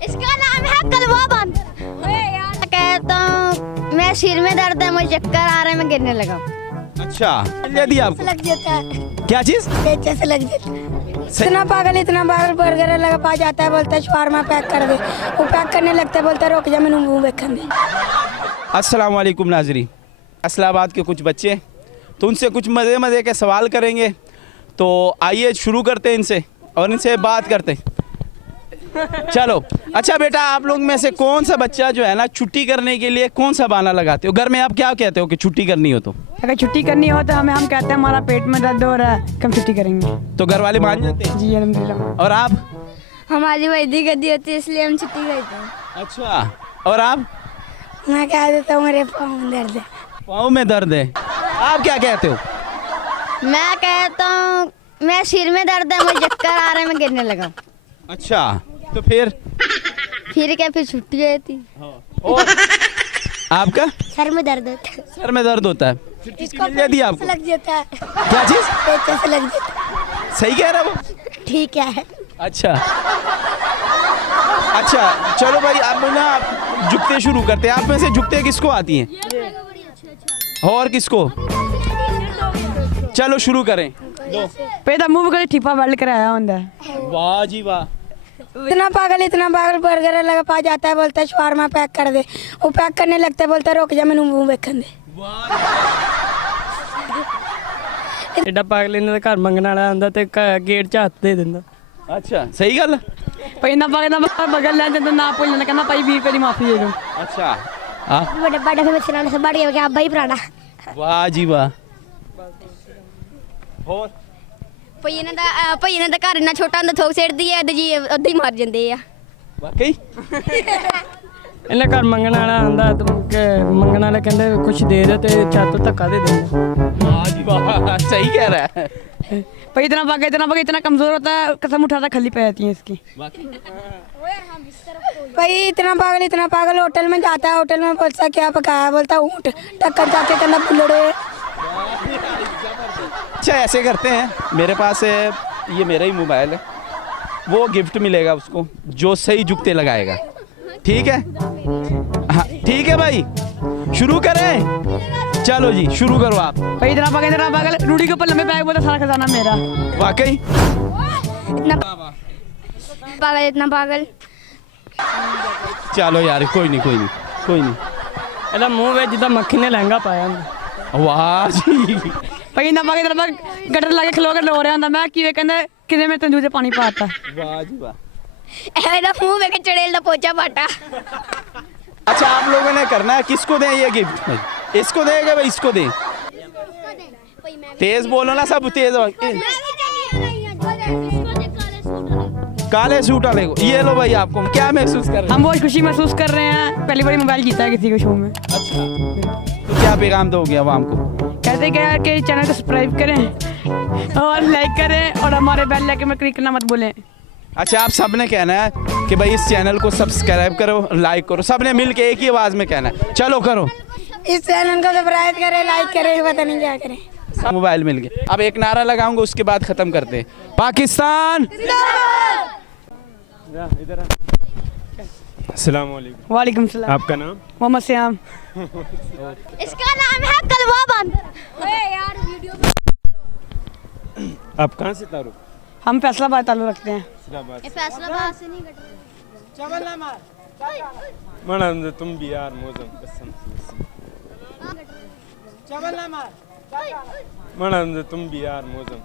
इसका नाम है कलवा बंद। कहता हूँ मैं सिर में दर्द है, मुझे चक्कर आ रहे हैं, मैं गिरने लगा। अच्छा ले दिया आपको? लग जाता है, क्या चीज? पेचे से लग जाता है। इतना पागल बर्गर लगा पा जाता है, बोलता है शवारमा पैक कर दे। वो पैक करने लगता है, बोलता है रोक जा मैंने मुंह देखन दे। अस्सलाम वालेकुम नाजरीन, इस्लामाबाद के कुछ बच्चे, तो उनसे कुछ मज़े के सवाल करेंगे। तो आइए शुरू करते हैं इनसे और इनसे बात करते हैं। चलो अच्छा बेटा, आप लोग में से कौन सा बच्चा जो है ना छुट्टी करने के लिए कौन सा बहाना लगाते हो? घर में आप क्या कहते हो कि छुट्टी करनी हो तो? अगर छुट्टी करनी हो तो हम कहते हैं हमारा पेट में दर्द हो रहा है, कम छुट्टी करेंगे। तो घर वाले मान जाते हैं? जी अल्हम्दुलिल्लाह। और आप? हमारी वैदी गद्दी होती है इसलिए हम छुट्टी करते हैं। अच्छा, और आप? मैं कह देता हूँ मेरे पाँव में दर्द है। पाँव में दर्द है। आप क्या कहते हो? मैं कहता हूँ मैं सिर में दर्द है, मुझे चक्कर आ रहे हैं, मैं गिरने लगा। अच्छा, तो फिर फिर छुट्टी गई थी। और आपका? सर में दर्द होता है। सर में दर्द होता है, फिर छुट्टी मिल जाती है आपको? लग जाता है, क्या चीज? पेचे से लग जाता है। सही कह रहा वो? ठीक है। अच्छा अच्छा, चलो भाई अब ना जुगते शुरू करते हैं। आप में से जुगते किसको आती हैं और किसको? चलो शुरू करें। पेदा मुंह कर ठिपा वेल्ड कराया होता है। वाह जी वाह। इतना पागल बर्गर लगा पा जाता है, बोलता है शवारमा पैक कर दे। वो पैक करने लगता है, बोलता है रोक जा मैंने मुंह देखन दे। एडा पागल इन्हां दा घर मंगण वाला आंदा ते गेट च हत्थ दे दिंदा। अच्छा सही गल। पैदा बगल ले जाते ना भूल जाना, कहना भाई 20 रुपए की माफी दे दो। अच्छा हाँ, बड़े बड़े से मिसराने से बढ़ गया आप भाई पुराना। वाह जी वाह। और ਭਈ ਇਹਨਾਂ ਦਾ ਘਰ ਇੰਨਾ ਛੋਟਾ ਹੁੰਦਾ, ਥੋਕ ਸੇੜਦੀ ਹੈ ਤੇ ਜੀ ਅੱਧੇ ਹੀ ਮਾਰ ਜਾਂਦੇ ਆ। वाकई ਇਹਨਾਂ ਘਰ ਮੰਗਣ ਵਾਲਾ ਆਂਦਾ ਤੇ ਮੰਗਣ ਵਾਲੇ ਕਹਿੰਦੇ ਕੁਝ ਦੇ ਦੇ ਤੇ ਛੱਤ ਧੱਕਾ ਦੇ ਦਿੰਦਾ। वाह जी वाह, सही कह रहा है। भाई इतना कमजोर होता है, कसम उठाता खली पे जाती है इसकी। भाई इतना पागल होटल में जाता है, होटल में बोलता क्या पकाया, बोलता ऊँट। टक्कर जाके कहना बुलड़े। अच्छा ऐसे करते हैं, मेरे पास है, ये मेरा ही मोबाइल है, वो गिफ्ट मिलेगा उसको जो सही जुगते लगाएगा। ठीक है? हाँ ठीक है भाई, शुरू करें? चलो जी शुरू करो आप। भाई इतना पागल रूढ़ी के ऊपर लंबे बैग बोलता सारा खजाना मेरा। वाकई इतना पागल। चलो यार, कोई नहीं। ਇਹਦਾ ਮੂੰਹ ਵਿੱਚ ਜਿੱਦਾਂ ਮੱਖੀ ਨੇ ਲਹਿੰਗਾ ਪਾਇਆ ਹੁੰਦਾ। वाह जी। भाई इतना गटर लाके खलो के रो रहा होंदा, मैं किवे कहंदे किने में तंदूर च पानी पाता। वाह जी वाह। ਇਹਦਾ ਮੂੰਹ ਵੇਖ ਕੇ ਚੜੇਲ ਦਾ ਪੋਚਾ ਪਾਟਾ। अच्छा आप लोगों ने करना है, किसको दें ये गिफ्ट? इसको देंगे भाई, इसको दें? तेज बोलो ना, सब तेज। काले सूट वाले को ये लो भाई। आपको क्या महसूस कर रहे हम बहुत खुशी महसूस कर रहे हैं, पहली बार मोबाइल जीता है किसी के शो में। हैं? अच्छा, तो क्या पैगाम दोगे आवाम को? कहते क्या कि चैनल को सब्सक्राइब करें और लाइक करें और हमारे बेल आइकन में क्लिक करना मत भूलें। अच्छा आप सब ने कहना है कि भाई इस चैनल को सब्सक्राइब करो, लाइक करो, सब ने मिल के एक ही आवाज़ में कहना है। चलो करो। इस चैनल को सब्सक्राइब करें, लाइक करें, पता नहीं क्या करें। मोबाइल मिल गए। अब एक नारा लगाऊंगा, उसके बाद ख़त्म करते हैं। पाकिस्तान। अस्सलाम वालेकुम। वालेकुम सलाम। आपका नाम? मोहम्मद श्याम। इसका नाम है कलवा बंद। आप कहाँ से तारुफ? हम फैसलाबाद ताल्लुक रखते हैं। फैसलाबाद से नहीं माना तुम भी यार मौजम माना तुम भी यार मौजम